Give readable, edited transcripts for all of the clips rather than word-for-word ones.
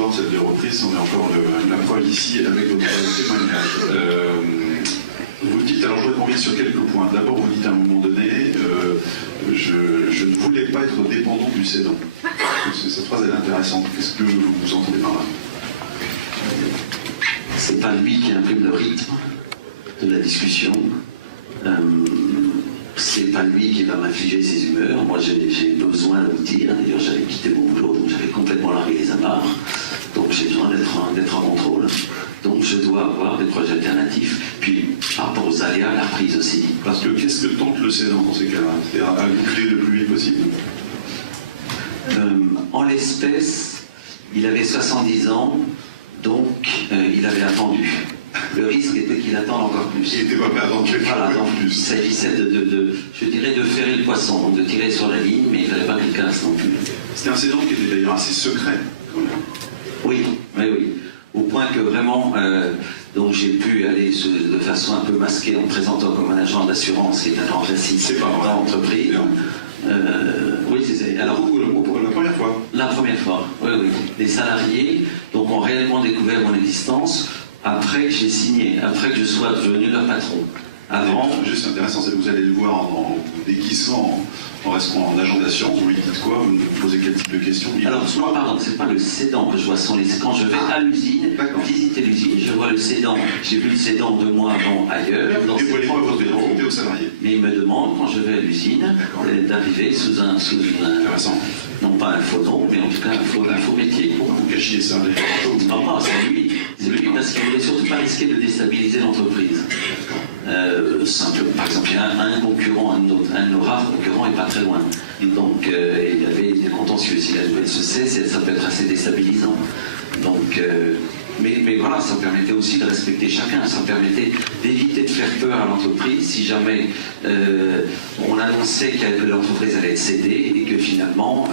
histoire, celle de reprise, on est encore la preuve ici avec votre témoignage. Vous dites, alors je voudrais revenir sur quelques points. D'abord, vous dites à un moment donné, je ne voulais pas être dépendant du cédant. Cette phrase est intéressante. Qu'est-ce que vous entendez par là? C'est pas lui qui imprime le rythme de la discussion. C'est pas lui qui va m'infliger ses humeurs. Moi, j'ai besoin de vous dire. D'ailleurs, j'avais quitté mon boulot, donc j'avais complètement largué les amarres. Donc, j'ai besoin d'être en contrôle. Donc, je dois avoir des projets alternatifs. Puis, par rapport aux aléas, la reprise aussi. Parce que qu'est-ce que tente le cédant dans ces cas-là? C'est-à-dire à boucler le plus vite possible. En l'espèce, il avait 70 ans, donc il avait attendu. Le risque était qu'il attende encore plus. Il n'était pas prêt à attendre voilà, donc il s'agissait je dirais, de ferrer le poisson, donc de tirer sur la ligne, mais il ne fallait pas qu'il casse non plus. C'était un cédant qui était d'ailleurs assez secret, quand même. Oui. Au point que vraiment, donc j'ai pu aller de façon un peu masquée en me présentant comme un agent d'assurance, qui est un grand classique dans l'entreprise. Oui, c'est alors pour la première fois. La première fois, oui. Les salariés donc ont réellement découvert mon existence après que j'ai signé, après que je sois devenu leur patron. Avant, juste intéressant, c'est que vous allez le voir en déguisant, en restant en agent d'assurance, vous lui dites quoi? Vous nous posez quel type de questions? Alors, pardon, c'est pas le cédant que je vois, quand je vais à l'usine, visiter l'usine, je vois le cédant. J'ai vu le cédant 2 mois avant ailleurs, dans ses propres bureaux. Mais il me demande, quand je vais à l'usine, d'arriver sous un non pas un faux nom, mais en tout cas un faux métier. Vous cachiez ça? Non, pas, c'est lui. C'est lui parce qu'il ne voulait surtout pas risquer de déstabiliser l'entreprise. Simplement, par exemple, il y a un concurrent, un de nos rares concurrents n'est pas très loin. Donc, il y avait des contentieux. Si la nouvelle se sait, ça peut être assez déstabilisant. Donc, mais voilà, ça permettait aussi de respecter chacun. Ça permettait d'éviter de faire peur à l'entreprise si jamais on annonçait que l'entreprise allait être cédée et que finalement,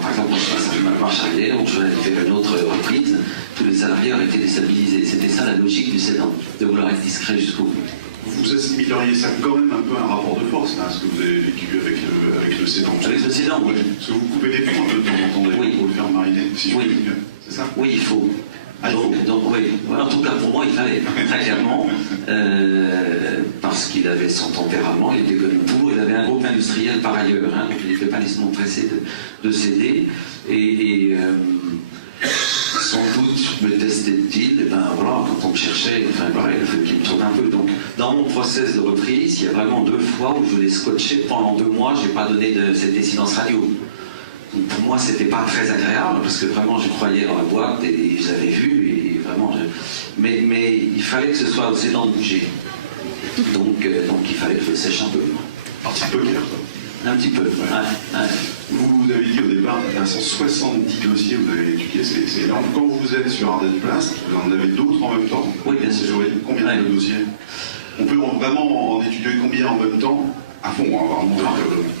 par exemple, quand je passe à marche arrière ou je vais faire une autre reprise, tous les salariés auraient été déstabilisés. C'était ça la logique du cédant, de vouloir être discret jusqu'au bout. Vous assimileriez ça quand même un peu à un rapport de force, là, ce que vous avez vécu avec le cédant? Avec le cédant, oui. Parce que vous coupez les ponts un peu de temps en temps pour le faire mariner, si je puis dire. C'est ça? Oui, il faut. Donc oui, en tout cas pour moi il fallait, très clairement, parce qu'il avait son tempérament, il était comme une poule, il avait un groupe industriel par ailleurs, donc il n'était pas nécessairement pressé de céder, et sans doute me testait-il, et ben voilà, quand on me cherchait, enfin pareil, il faut qu'il me tourne un peu. Donc dans mon process de reprise, il y a vraiment 2 fois où je l'ai scotché pendant 2 mois, je n'ai pas donné cette silence radio. Pour moi, c'était pas très agréable parce que vraiment, je croyais dans la boîte et je l'avais vu et vraiment. Mais il fallait que ce soit au cédant de bouger. Donc il fallait que je le sèche un peu. Un petit peu clair, ça. Un petit peu. Ouais. Vous avez dit au départ, 170 dossiers vous avez étudiés, c'est énorme. Quand vous êtes sur Ardennes Plast, vous en avez d'autres en même temps? Oui, bien sûr. Combien de dossiers? On peut vraiment en étudier combien en même temps? À fond,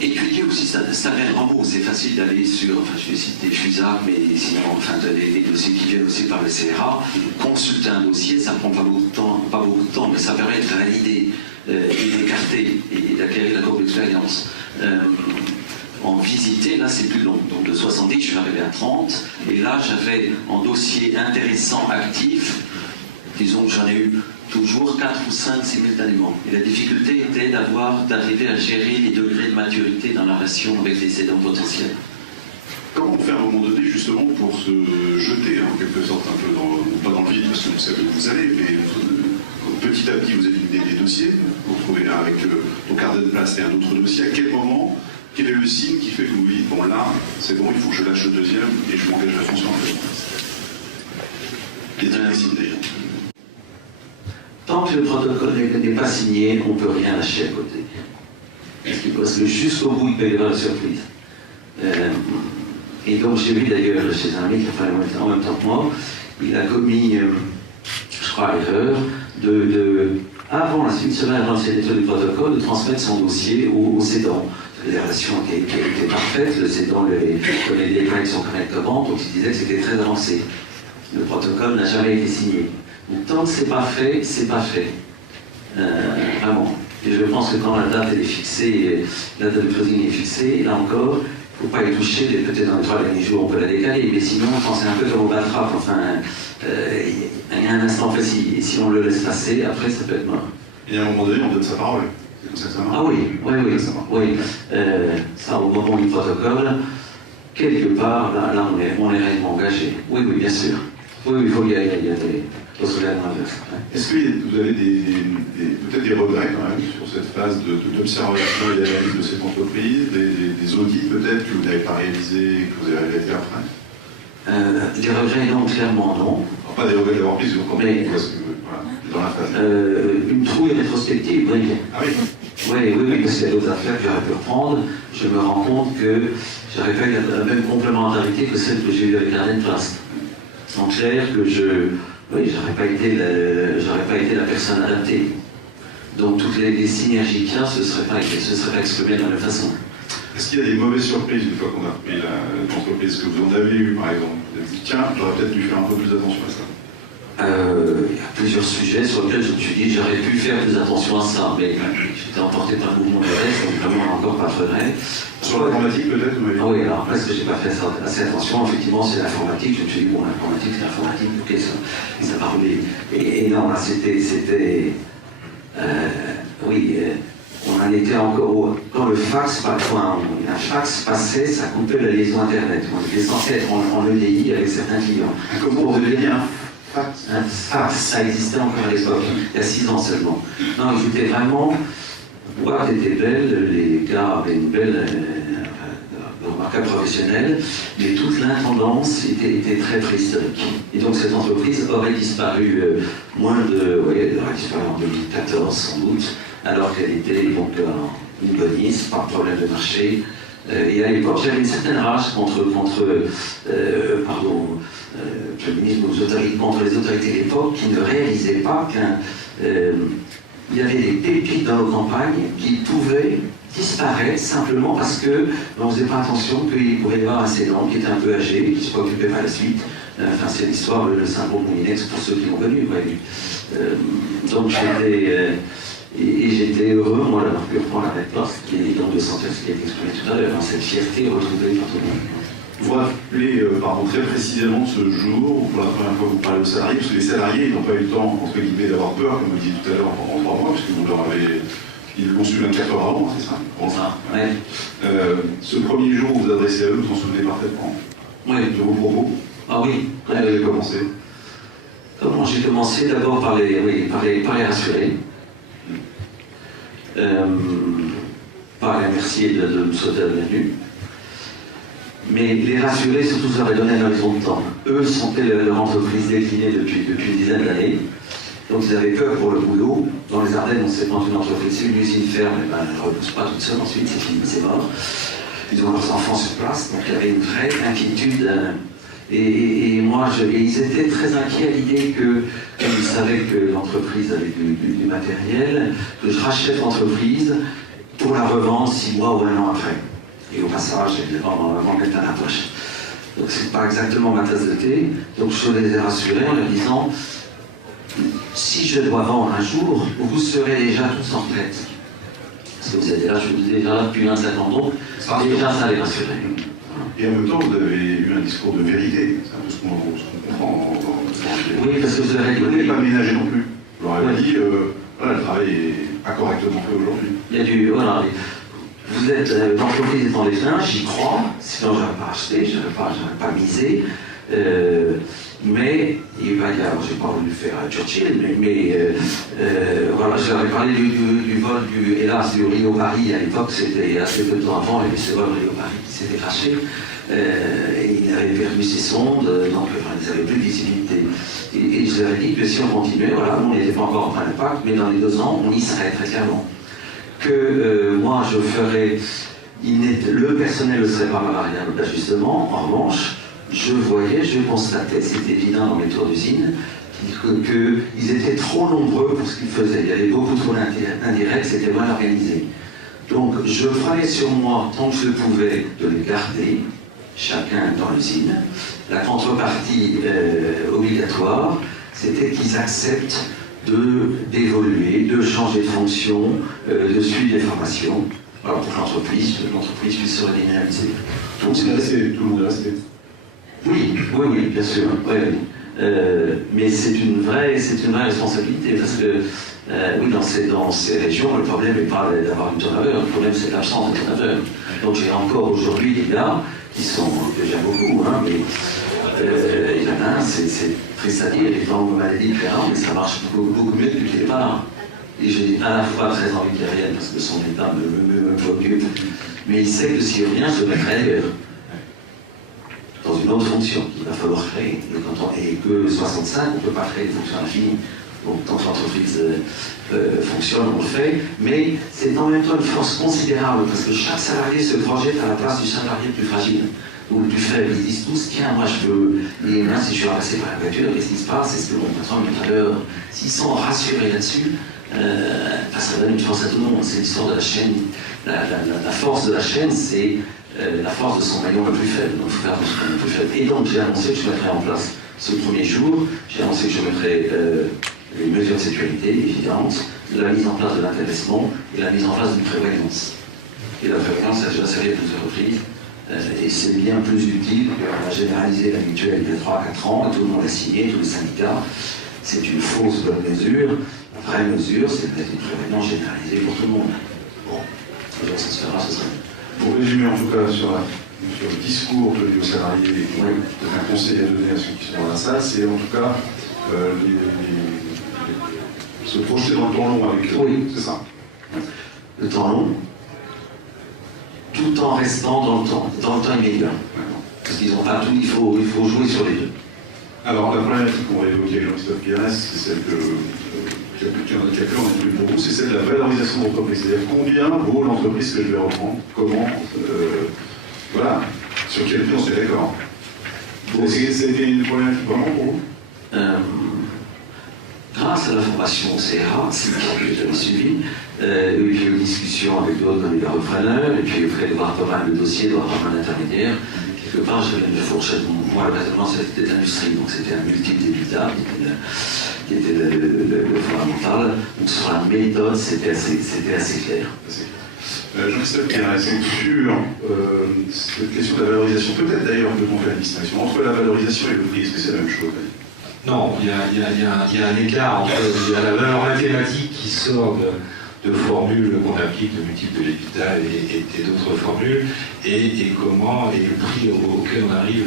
étudier aussi, ça vient grand mot. C'est facile d'aller sur, je vais citer FUSA, mais sinon, les dossiers qui viennent aussi par le CRA. Consulter un dossier, ça prend pas beaucoup de temps, mais ça permet de valider et d'écarter et d'acquérir la courbe d'expérience. En visiter, là, c'est plus long. Donc de 70, je suis arrivé à 30. Et là, j'avais en dossier intéressant, actif, disons que j'en ai eu toujours 4 ou 5 simultanément. Et la difficulté était d'arriver à gérer les degrés de maturité dans la relation avec les cédants potentiels. Comment faire à un moment donné justement pour se jeter en quelque sorte un peu pas dans le vide parce que vous savez où vous allez, mais petit à petit vous éliminez des dossiers, vous retrouvez un avec donc Ardennes Plast et un autre dossier. À quel moment, quel est le signe qui fait que vous dites bon là c'est bon, il faut que je lâche le deuxième et je m'engage à fond sur un peu? Il y a des signes d'ailleurs. Tant que le protocole n'est pas signé, on ne peut rien lâcher à côté. Parce que jusqu'au bout, il peut y avoir la surprise. Et donc, j'ai vu d'ailleurs chez un ami qui a fait en même temps que moi, il a commis, je crois, l'erreur avant une semaine avant la signature du protocole, de transmettre son dossier au cédant. La relation qui était parfaite, le cédant lui connaît des corrections correctement, donc il disait que c'était très avancé. Le protocole n'a jamais été signé. Donc, tant que c'est pas fait, c'est pas fait. Vraiment. Et je pense que quand la date est fixée, la date de closing est fixée, là encore, faut pas y toucher, peut-être dans les 3 derniers jours on peut la décaler, mais sinon quand c'est un peu comme au battrape, enfin, il y a un instant précis, et si on le laisse passer, après ça peut être mort. Et à un moment donné, on donne sa parole. C'est comme ça que ça marche. Ah oui, ça au moment du protocole, quelque part, là on est réellement engagé. Oui, bien sûr. Oui, il faut qu'il y ait des postulats dans l'inverse. Est-ce que vous avez peut-être des regrets quand même sur cette phase d'observation et d'analyse de cette entreprise, des audits peut-être que vous n'avez pas réalisés et que vous avez regrettés après? Des regrets, non, clairement non. Alors, pas des regrets d'avoir pris, quand même, parce que voilà, dans la phase. Une trouille rétrospective, oui. Ah oui. Oui, parce qu'il y a d'autres affaires que j'aurais pu reprendre. Je me rends compte que j'aurais pas eu la même complémentarité que celle que j'ai eue avec Arden Trust. En clair, que j'aurais pas été la personne adaptée. Donc toutes les synergies qu'il y a, ce ne seraient pas exprimées de la même façon. Est-ce qu'il y a des mauvaises surprises une fois qu'on a repris l'entreprise que vous en avez eu, par exemple? Vous avez dit, tiens, j'aurais peut-être dû faire un peu plus attention à ça. Il y a plusieurs sujets sur lesquels je me suis dit j'aurais pu faire plus attention à ça, mais j'étais emporté par le mouvement de reste, donc vraiment encore pas vrai. Sur l'informatique peut-être vous m'avez dit. Ah oui, alors parce que j'ai pas fait assez attention, effectivement c'est l'informatique, je me suis dit bon l'informatique c'est l'informatique, ok ça va rouler. Et non là c'était on en était encore quand le fax, parfois un fax passait, ça coupait la liaison internet. On était censé être en EDI avec certains clients. Comment vous devez dire un fax, ça existait encore à l'époque, il y a 6 ans seulement. Non, ils étaient vraiment, la boîte était belle, les gars avaient une belle remarquable professionnelle, mais toute l'intendance était très préhistorique. Et donc cette entreprise aurait disparu elle aurait disparu en 2014 sans doute, alors qu'elle était donc une bonisse, pas de problème de marché. Et à l'époque, j'avais une certaine rage contre les autorités de l'époque qui ne réalisaient pas qu'il y avait des pépites dans nos campagnes qui pouvaient disparaître simplement parce qu'on ne faisait pas attention qu'il pouvait y avoir un cédant qui était un peu âgé, qui ne se préoccupait pas de la suite. Enfin, c'est l'histoire, le syndrome Moulinex pour ceux qui l'ont connu. Donc j'étais heureux, moi, d'avoir pu reprendre la place, qui est donc de sentir ce qui a été exprimé tout à l'heure, cette fierté retrouvée par tout le monde. Vous vous rappelez très précisément ce jour où pour la première fois vous parlez aux salariés, parce que les salariés n'ont pas eu le temps, entre guillemets, d'avoir peur, comme vous disiez tout à l'heure, pendant 3 mois, puisque vous leur avez. Ils l'ont su 24 heures avant, c'est ça? Pour ça, ouais. Ce premier jour où vous vous adressez à eux, vous en souvenez parfaitement? Oui. De vos propos? Ah oui. Comment vous avez commencé? Comment j'ai commencé? D'abord par les rassurer. Pas les remercier de me sauter à la bienvenue. Mais les rassurer, surtout ça leur donner un horizon de temps. Eux sentaient leur entreprise déclinée depuis une dizaine d'années. Donc ils avaient peur pour le boulot. Dans les Ardennes, on sait quand une entreprise, c'est une usine ferme, elle ne repousse pas toute seule, ensuite c'est fini, c'est mort. Ils ont leurs enfants sur place, donc il y avait une vraie inquiétude. Et ils étaient très inquiets à l'idée que, comme ils savaient que l'entreprise avait du matériel, que je rachète l'entreprise pour la revendre 6 mois ou 1 an après. Et au passage, évidemment, mettre à la poche. Donc c'est pas exactement ma tasse de thé. Donc je les ai rassurés en leur disant, si je dois vendre un jour, vous serez déjà tous en retraite. Parce que vous êtes là, je vous dis déjà là depuis un certain temps, déjà ça les rassurer. Et en même temps, vous avez eu un discours de vérité. C'est un peu ce qu'on comprend dans oui, parce que vous avez dit. Vous n'avez pas ménagé non plus. Vous leur avez dit, voilà, le travail n'est pas correctement fait aujourd'hui. Il y a voilà. Vous êtes, l'entreprise est en déclin, j'y crois, sinon je n'aurais pas acheté, je n'aurais pas misé. Mais il va y avoir, je n'ai pas voulu faire Churchill, mais voilà, j'avais parlé du vol, hélas, du Rio-Paris à l'époque, c'était assez peu de temps avant, il y avait ce vol Rio-Paris qui s'était craché, et il avait perdu ses sondes, donc ils n'avaient plus de visibilité. Et je leur ai dit que si on continuait, voilà, on n'était pas encore en plein impact, mais dans les 2 ans, on y serait très clairement. Que moi je ferais, le personnel ne serait pas ma variable d'ajustement, en revanche, je constatais, c'était évident dans mes tours d'usine, qu'ils étaient trop nombreux pour ce qu'ils faisaient. Il y avait beaucoup trop d'indirects, c'était mal organisé. Donc je ferais sur moi, tant que je pouvais, de les garder, chacun dans l'usine. La contrepartie obligatoire, c'était qu'ils acceptent d'évoluer, de changer de fonction, de suivre des formations. voilà, pour que l'entreprise puisse se redynamiser. Tout le monde est resté. Oui, bien sûr. Oui. Mais c'est une vraie responsabilité parce que oui, dans ces régions, le problème n'est pas d'avoir une turnover, le problème c'est l'absence de turnover. Donc j'ai encore aujourd'hui des gars qui sont déjà beaucoup, hein, mais il y en a un, c'est triste à dire, ils vendent une maladie différente, mais ça marche beaucoup mieux depuis le départ. Et j'ai à la fois très envie qu'il revienne parce que son état me préoccupe, mais il sait que s'il revient, je le mettrai ailleurs. Dans une autre fonction qu'il va falloir créer. Et que 65, on ne peut pas créer une fonction infinie. Donc, tant que l'entreprise fonctionne, on le fait. Mais c'est en même temps une force considérable, parce que chaque salarié se projette à la place du salarié plus fragile, ou le plus faible. Ils disent tous, tiens, moi je veux. Et là, si je suis remplacé par la voiture, qu'est-ce qui se passe? Est-ce que mon patron me met à l'heure? S'ils sont rassurés là-dessus, ça donne une force à tout le monde. C'est l'histoire de la chaîne. La force de la chaîne, c'est la force de son maillon le plus faible, donc il faut faire attention le plus faible. Et donc j'ai annoncé que je mettrais en place ce premier jour, j'ai annoncé que je mettrais les mesures de sécurité évidentes, la mise en place de l'intéressement et la mise en place d'une prévoyance. Et la prévoyance, ça a déjà servi à plusieurs reprises, et c'est bien plus utile qu'on a généralisé la mutuelle il y a 3 à 4 ans, et tout le monde l'a signé, tous les syndicats. C'est une fausse bonne mesure. La vraie mesure, c'est de mettre une prévoyance généralisée pour tout le monde. Bon, alors ça se fera, ce serait. Pour résumer en tout cas sur le discours de aux salariés et un conseil à donner à ceux qui sont dans la salle, c'est en tout cas se projeter dans le temps long avec eux. Oui. C'est ça. Le temps long, tout en restant dans le temps immédiat. Parce qu'ils n'ont pas tout, il faut jouer sur les deux. Alors la problématique qu'on va évoquer avec Jean-Christophe Pierres, c'est celle que qui a pu en être une pour vous, c'est celle de la valorisation de l'entreprise. C'est-à-dire combien vaut l'entreprise que je vais reprendre, comment, voilà, sur quel plan on est d'accord. C'était une problématique vraiment pour vous grâce à la formation au CRA, c'est que j'avais suivi, j'ai eu une discussion avec d'autres repreneurs, et puis après devoir pas mal de dossiers, devoir pas mal d'intermédiaires. Quelque part, j'avais une fourchette. Moi, le raisonnement, c'était l'industrie, donc c'était un multiple d'habitat qui était le fondamental. Donc sur la méthode, c'était assez clair. Jean-Christophe Pierres, sur cette question de la valorisation, peut-être d'ailleurs que l'on fait la distinction entre la valorisation et le prix, est-ce que c'est la même chose? Non, il y a un écart entre la valeur mathématique qui sort de formules qu'on applique, de multiples de l'hôpital et d'autres formules, et comment et le prix auquel on arrive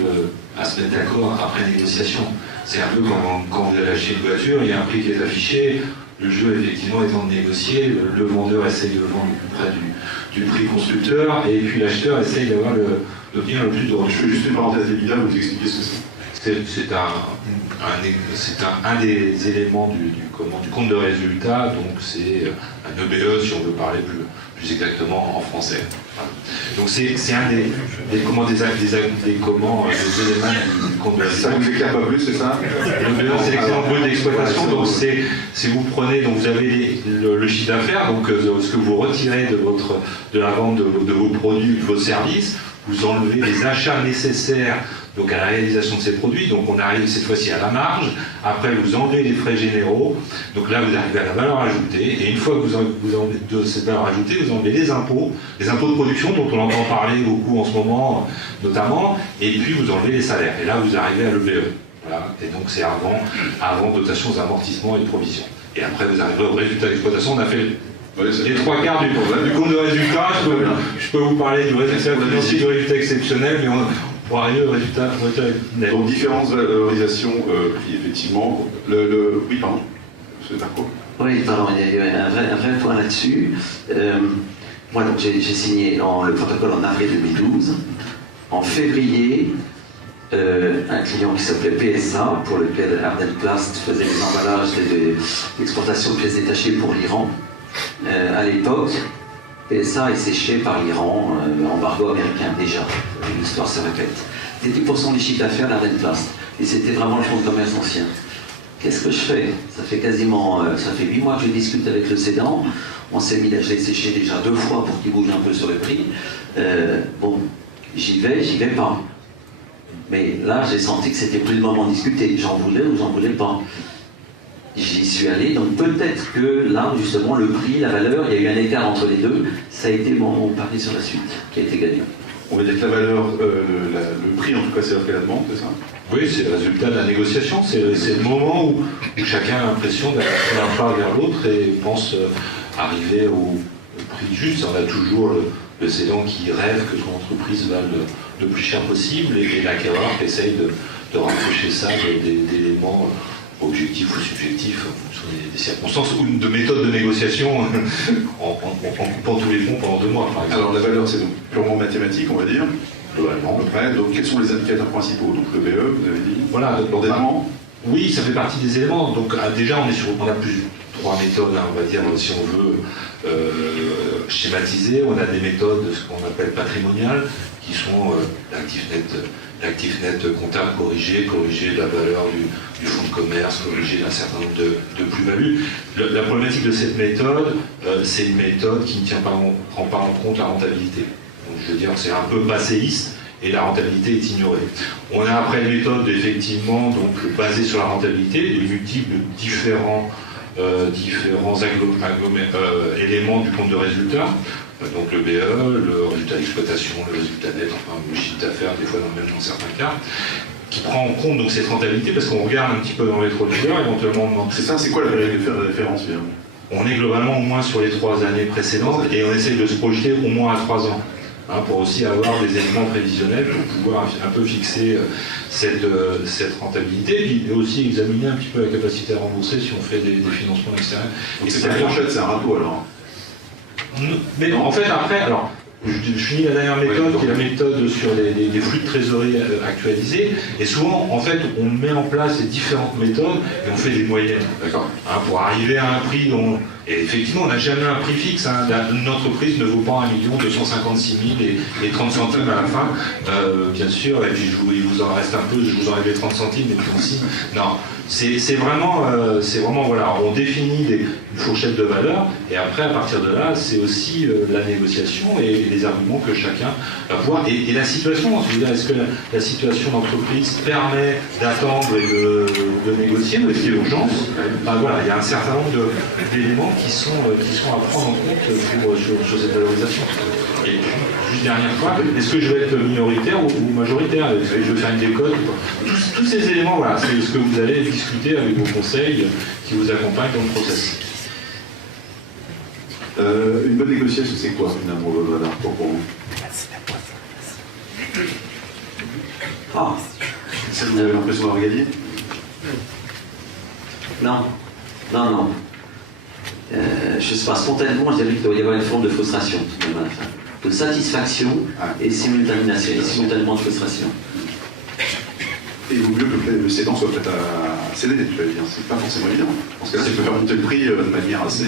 à se mettre d'accord après négociation. C'est un peu quand vous allez acheter une voiture, il y a un prix qui est affiché, le jeu effectivement étant de négocier, le vendeur essaye de vendre plus près du prix constructeur, et puis l'acheteur essaye d'obtenir le plus de revenus. Je fais juste une parenthèse évidente, vous expliquez ce que c'est. C'est un des éléments du compte de résultat, donc c'est un EBE si on veut parler plus exactement en français. Voilà. Donc c'est un des éléments du compte de résultat. Ça vous éclaire pas plus, c'est ça? L'EBE, c'est l'excédent brut d'exploitation, donc si vous prenez, donc vous avez le chiffre d'affaires, donc ce que vous retirez de la vente de vos produits, de vos services, vous enlevez les achats nécessaires donc à la réalisation de ces produits, donc on arrive cette fois-ci à la marge, après vous enlevez les frais généraux, donc là vous arrivez à la valeur ajoutée, et une fois que vous enlevez de cette valeur ajoutée, vous enlevez les impôts de production dont on entend parler beaucoup en ce moment notamment, et puis vous enlevez les salaires, et là vous arrivez à l'EBE. Voilà. Et donc c'est avant dotation aux amortissements et de provisions. Et après vous arrivez au résultat d'exploitation, on a fait les 3 quarts du compte de résultat, je peux vous parler du résultat financier, du résultat exceptionnel, mais pour arriver au résultat net. Donc différentes valorisations, effectivement. Oui, pardon. C'est d'accord. Oui, pardon, il y a un vrai point là-dessus. Moi, donc, j'ai signé le protocole en avril 2012. En février, un client qui s'appelait PSA, pour lequel Ardent Plast faisait les emballages d'exportation de pièces détachées pour l'Iran. À l'époque, PSA est séché par l'Iran, embargo américain déjà. L'histoire se répète. C'était 10% du chiffre d'affaires d'Ardent Plast. Et c'était vraiment le fonds de commerce ancien. Qu'est-ce que je fais? Ça fait 8 mois que je discute avec le cédant. On s'est mis à sécher déjà 2 fois pour qu'il bouge un peu sur le prix. Bon, j'y vais pas. Mais là, j'ai senti que c'était plus le moment de discuter. J'en voulais ou j'en voulais pas. j'y suis allé, donc peut-être que là, justement, le prix, la valeur, il y a eu un écart entre les deux, ça a été mon pari sur la suite qui a été gagnant. On va dire que la valeur, le prix en tout cas, c'est l'offre et la demande, c'est ça? Oui, c'est le résultat de la négociation. C'est le moment où chacun a l'impression d'aller d'un pas vers l'autre et pense arriver au prix juste. On a toujours le cédant qui rêve que son entreprise vale le plus cher possible et l'acquéreur qui essaye de rapprocher ça d'éléments objectifs ou subjectifs en fonction des circonstances ou de méthodes de négociation en coupant tous les ponts pendant 2 mois, par exemple. Alors la valeur, c'est donc purement mathématique, on va dire, globalement. Après, donc quels sont les indicateurs principaux? Donc le BE, vous avez dit. Voilà, l'ordonnement. Oui, ça fait partie des éléments. Donc déjà, on a plus 3 méthodes, hein, on va dire, si on veut schématiser. On a des méthodes, ce qu'on appelle patrimoniales, qui sont l'actif net comptable corrigé de la valeur du fonds de commerce, corrigé d'un certain nombre de plus-values. La problématique de cette méthode, c'est une méthode qui ne prend pas en compte la rentabilité. Donc, je veux dire, c'est un peu passéiste et la rentabilité est ignorée. On a après une méthode effectivement donc, basée sur la rentabilité, de multiples différents éléments du compte de résultat. Donc le BE, le résultat d'exploitation, le résultat net, enfin le chiffre d'affaires, des fois même dans certains cas, qui prend en compte donc cette rentabilité parce qu'on regarde un petit peu dans le rétroviseur, éventuellement. C'est ça, c'est quoi la règle de référence bien? On est globalement au moins sur les 3 années précédentes et on essaye de se projeter au moins à 3 ans. Hein, pour aussi avoir des éléments prévisionnels pour pouvoir un peu fixer cette rentabilité et aussi examiner un petit peu la capacité à rembourser si on fait des financements extérieurs. Donc c'est pas une fourchette, c'est un râteau alors? Mais en fait, après, alors, je finis la dernière méthode, qui est la méthode sur les flux de trésorerie actualisés. Et souvent, en fait, on met en place les différentes méthodes et on fait des moyennes. D'accord. Hein, pour arriver à un prix dont. Et effectivement, on n'a jamais un prix fixe. Hein. Une entreprise ne vaut pas 1 256 000 et 30 centimes à la fin. Bien sûr, et puis il vous en reste un peu, je vous enlève les 30 centimes et puis aussi. Non, c'est vraiment, voilà, on définit une fourchette de valeur et après, à partir de là, c'est aussi la négociation et les arguments que chacun va pouvoir. Et la situation, je veux dire, est-ce que la situation d'entreprise permet d'attendre et de négocier ou est-ce qu'il y a urgence? Enfin, voilà, il y a un certain nombre d'éléments qui sont à prendre en compte sur cette valorisation. Et puis, juste dernière fois, est-ce que je vais être minoritaire ou majoritaire? Est-ce que je vais faire une décote? Tous ces éléments, voilà, c'est ce que vous allez discuter avec vos conseils qui vous accompagnent dans le process. Une bonne négociation, c'est quoi finalement pour vous? Ça, vous avez l'impression d'avoir gagné? Non. Je sais pas, spontanément, je dirais qu'il doit y avoir une forme de frustration, tout de même à la fin. De satisfaction et simultanément de frustration. Et il vaut mieux que le cédant soit prêt à céder, tu vas dire. C'est pas forcément évident. Parce que là, ça peut faire monter le prix de manière assez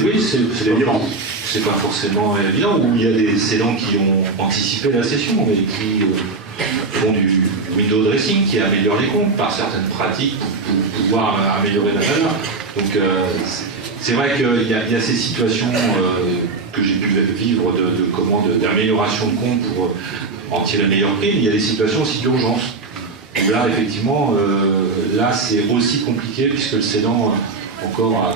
délirante. C'est pas forcément évident, où il y a des cédants qui ont anticipé la cession et qui font du window dressing, qui améliore les comptes par certaines pratiques pour pouvoir améliorer la valeur. Donc c'est vrai qu'il y a ces situations que j'ai pu vivre d'amélioration de compte pour en tirer le meilleur prix, mais il y a des situations aussi d'urgence. Là, effectivement, là c'est aussi compliqué puisque le cédant encore a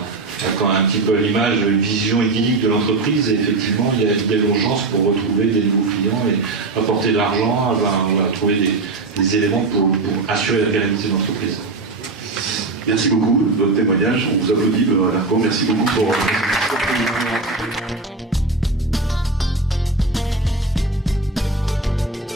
quand même un petit peu l'image, une vision idyllique de l'entreprise et effectivement il y a l'urgence pour retrouver des nouveaux clients et apporter de l'argent, trouver des éléments pour assurer la pérennité de l'entreprise. Merci beaucoup de votre témoignage. On vous applaudit, Benoît Alarcon. Merci beaucoup pour...